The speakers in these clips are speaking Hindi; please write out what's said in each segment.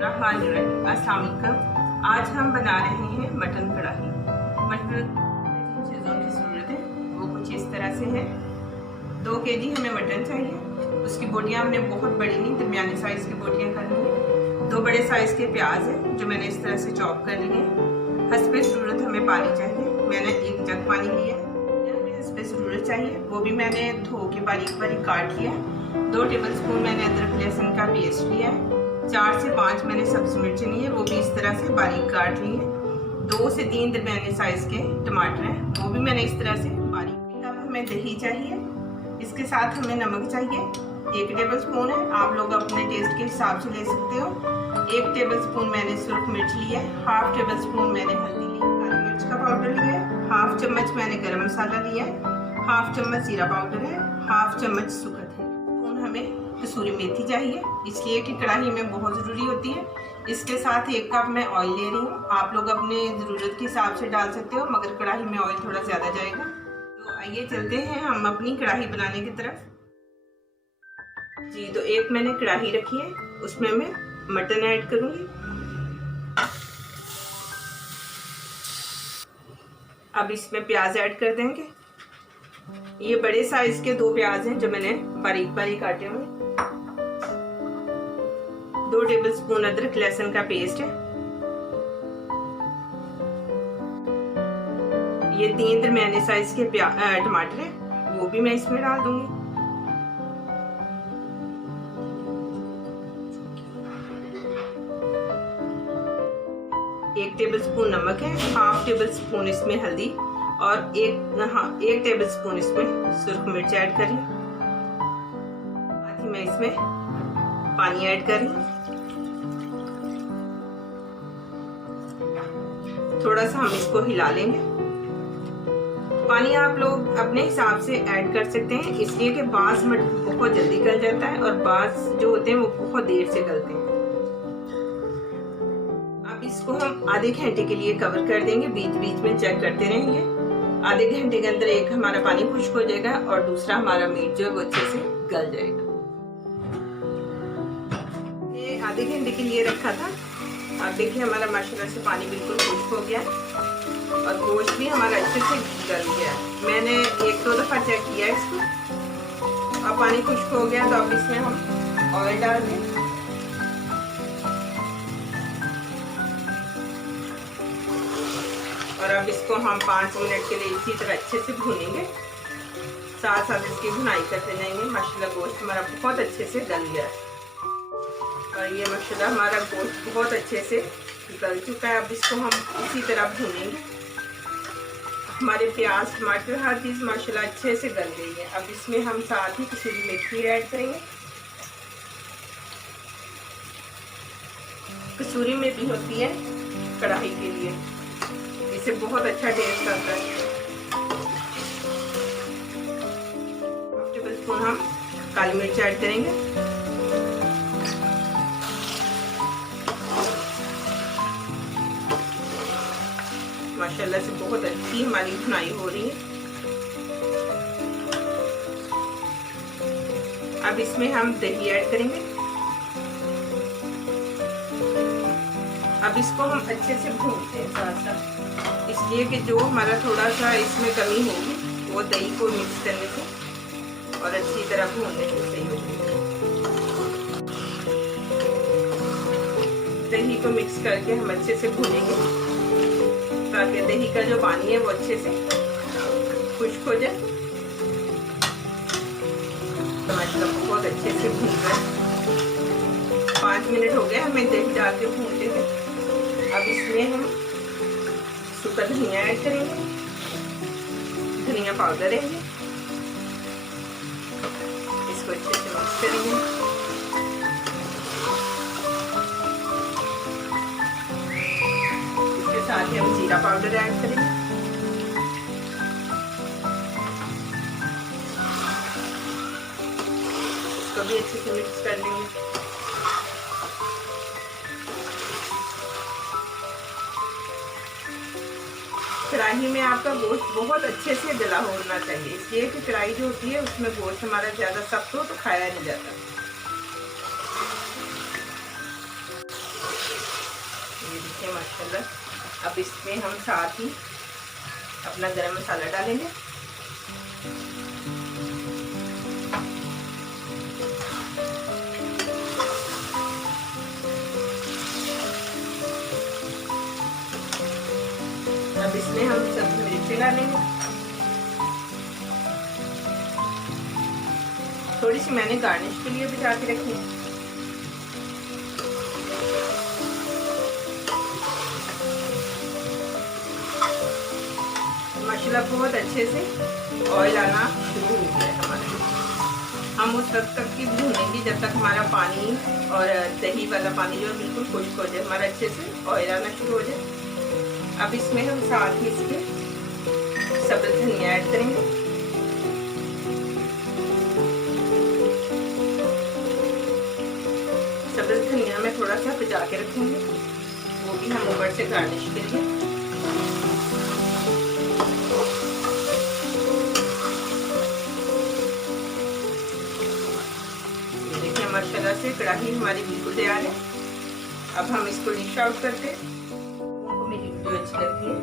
अस्सलाम वालेकुम। आज हम बना रहे हैं मटन कढ़ाई। मटन चीज़ों की ज़रूरत है वो कुछ इस तरह से है। 2 केजी हमें मटन चाहिए। उसकी बोटियाँ हमने बहुत बड़ी नहीं, दरमियानी साइज़ की बोटियाँ करनी है। 2 बड़े साइज़ के प्याज है जो मैंने इस तरह से चॉप कर लिए हैं। हस्बे ज़रूरत हमें पानी चाहिए। मैंने 1 जग पानी लिया। हमें हस्बे ज़रूरत चाहिए, वो भी मैंने धो के बारीक बारीक काट लिया। 2 टेबल स्पून मैंने अदरक लहसुन का पेस्ट लिया है। 4 से 5 मैंने सब्जी मिर्च ली है, वो भी इस तरह से बारीक काट ली है। 2 से 3 दरमियाने साइज के टमाटर हैं, वो भी मैंने इस तरह से बारीक। अब हमें दही चाहिए, इसके साथ हमें नमक चाहिए। 1 टेबल स्पून है, आप लोग अपने टेस्ट के हिसाब से ले सकते हो। 1 टेबल स्पून मैंने सुरख मिर्च ली है। 1/2 टेबल स्पून मैंने हल्दी ली, काली मिर्च का पाउडर लिया है। 1/2 चम्मच मैंने गरम मसाला लिया है। 1/2 चम्मच जीरा पाउडर है। 1/2 चम्मच सूखा धनिया। हमें कसूरी मेथी चाहिए, इसलिए कि कढ़ाई में बहुत ज़रूरी होती है। इसके साथ 1 कप मैं ऑयल ले रही हूँ। आप लोग अपने ज़रूरत के हिसाब से डाल सकते हो, मगर कढ़ाई में ऑयल थोड़ा ज़्यादा जाएगा। तो आइए चलते हैं हम अपनी कढ़ाई बनाने की तरफ। जी, तो एक मैंने कढ़ाई रखी है, उसमें मैं मटन ऐड करूँगी। अब इसमें प्याज ऐड कर देंगे। ये बड़े साइज के 2 प्याज हैं जो मैंने बारीक बारीक काटे हुए। 2 टेबल स्पून अदरक लहसुन का पेस्ट है। ये 3 दरमियाने साइज के टमाटर है, वो भी मैं इसमें डाल दूंगी। एक टेबल स्पून नमक है, 1/2 टेबल स्पून इसमें हल्दी और 1 टेबल स्पून इसमें सुरख मिर्च ऐड करी। साथ ही मैं इसमें पानी ऐड करी। थोड़ा सा हम इसको हिला लेंगे। पानी आप लोग अपने हिसाब से ऐड कर सकते हैं, इसलिए कि बास मटन बहुत जल्दी गल जाता है और बास जो होते हैं वो बहुत देर से गलते हैं। अब इसको हम आधे घंटे के लिए कवर कर देंगे, बीच बीच में चेक करते रहेंगे। आधे घंटे के अंदर एक हमारा पानी खुश्क हो जाएगा और दूसरा हमारा मीट जो है वो अच्छे से गल जाएगा। ये आधे घंटे के लिए रखा था। अब देखिए हमारा माशाल्लाह से पानी बिल्कुल खुश्क हो गया और गोश्त भी हमारा अच्छे से गल गया। मैंने 1-2 दफ़ा चेक किया इसको। अब पानी खुश्क हो गया तो अब इसमें हम ऑयल डाल दें। और अब इसको हम 5 मिनट के लिए इसी तरह अच्छे से भूनेंगे, साथ साथ इसकी भुनाई करते जाएंगे। माशाल्लाह गोश्त हमारा बहुत अच्छे से गल गया है और ये माशाल्लाह हमारा गोश्त बहुत अच्छे से गल चुका है। अब इसको हम इसी तरह भूनेंगे। हमारे प्याज टमाटर हर चीज़ माशाल्लाह अच्छे से गल गई है। अब इसमें हम साथ ही कसूरी मेथी ऐड करेंगे। कसूरी मेथी होती है कढ़ाई के लिए, इससे बहुत अच्छा टेस्ट आता है। 1 टेबल स्पून हम काली मिर्च ऐड करेंगे। माशाल्लाह से बहुत अच्छी हमारी भुनाई हो रही है। अब इसमें हम दही ऐड करेंगे। अब इसको हम अच्छे से भूनते हैं साथ साथ, इसलिए कि जो हमारा थोड़ा सा इसमें कमी होगी वो दही को मिक्स करने से और अच्छी तरह भूनने से सही हो जाएगी। दही को मिक्स करके हम अच्छे से भूनेंगे ताकि दही का जो पानी है वो अच्छे से खुश्क हो जाए। टमाटर बहुत अच्छे से भून रहा है। 5 मिनट हो गए हमें दही डाल के भूनते थे। अब इसमें हम सूखा धनिया ऐड करेंगे, धनिया पाउडर है, इसको अच्छे से मिक्स करेंगे। इसके साथ ही हम जीरा पाउडर ऐड करेंगे। इसको भी अच्छे से मिक्स कर लेंगे। कढ़ाई में आपका गोश्त बहुत अच्छे से गला होना चाहिए, इसलिए कि कढ़ाई जो होती है उसमें गोश्त हमारा ज़्यादा सख्त हो तो खाया नहीं जाता। देखिए माशाल्लाह। अब इसमें हम साथ ही अपना गरम मसाला डालेंगे। अब इसमें हम सब्जी मिर्ची डालेंगे। थोड़ी सी मैंने गार्निश के लिए बचा के रखी है। माशाल्लाह बहुत अच्छे से ऑयल आना शुरू हो गया है हमारा। हम उस वक्त तक की भूनेंगे जब तक हमारा पानी और दही वाला पानी जो है बिल्कुल खुश्क हो जाए, हमारा अच्छे से ऑयल आना शुरू हो जाए। अब इसमें हम साथ ही इसके सब्ज़ धनिया ऐड करेंगे। सब्ज़ धनिया में थोड़ा सा बचा के रखेंगे, वो भी हम ऊपर से गार्निश के लिए। देखिए माशाल्लाह से कढ़ाई हमारी बिल्कुल तैयार है। अब हम इसको डिश आउट करते हैं। मेरी वीडियो अच्छी लगती है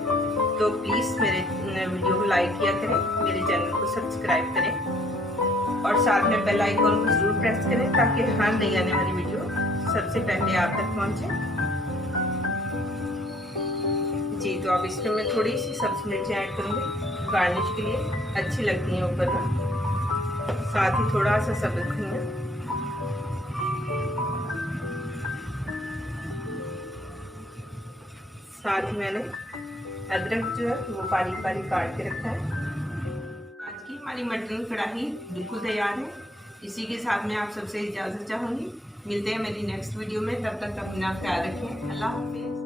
तो प्लीज़ मेरे वीडियो को लाइक किया करें, मेरे चैनल को सब्सक्राइब करें और साथ में बेल आइकन को जरूर प्रेस करें ताकि हर नई आने वाली वीडियो सबसे पहले आप तक पहुंचे। जी तो अब इसमें मैं थोड़ी सी सब्जी मिर्ची ऐड करूँगी गार्निश के लिए, अच्छी लगती हैं ऊपर में। साथ ही थोड़ा सा सब्ज़ धनिया, साथ ही मैंने अदरक जो है वो बारीक बारीक काट के रखा है। आज की हमारी मटन कढ़ाई बिल्कुल तैयार है। इसी के साथ मैं आप सबसे इजाज़त चाहूँगी। मिलते हैं मेरी नेक्स्ट वीडियो में, तब तक अपना ख्याल रखें। अल्लाह हाफ़िज़।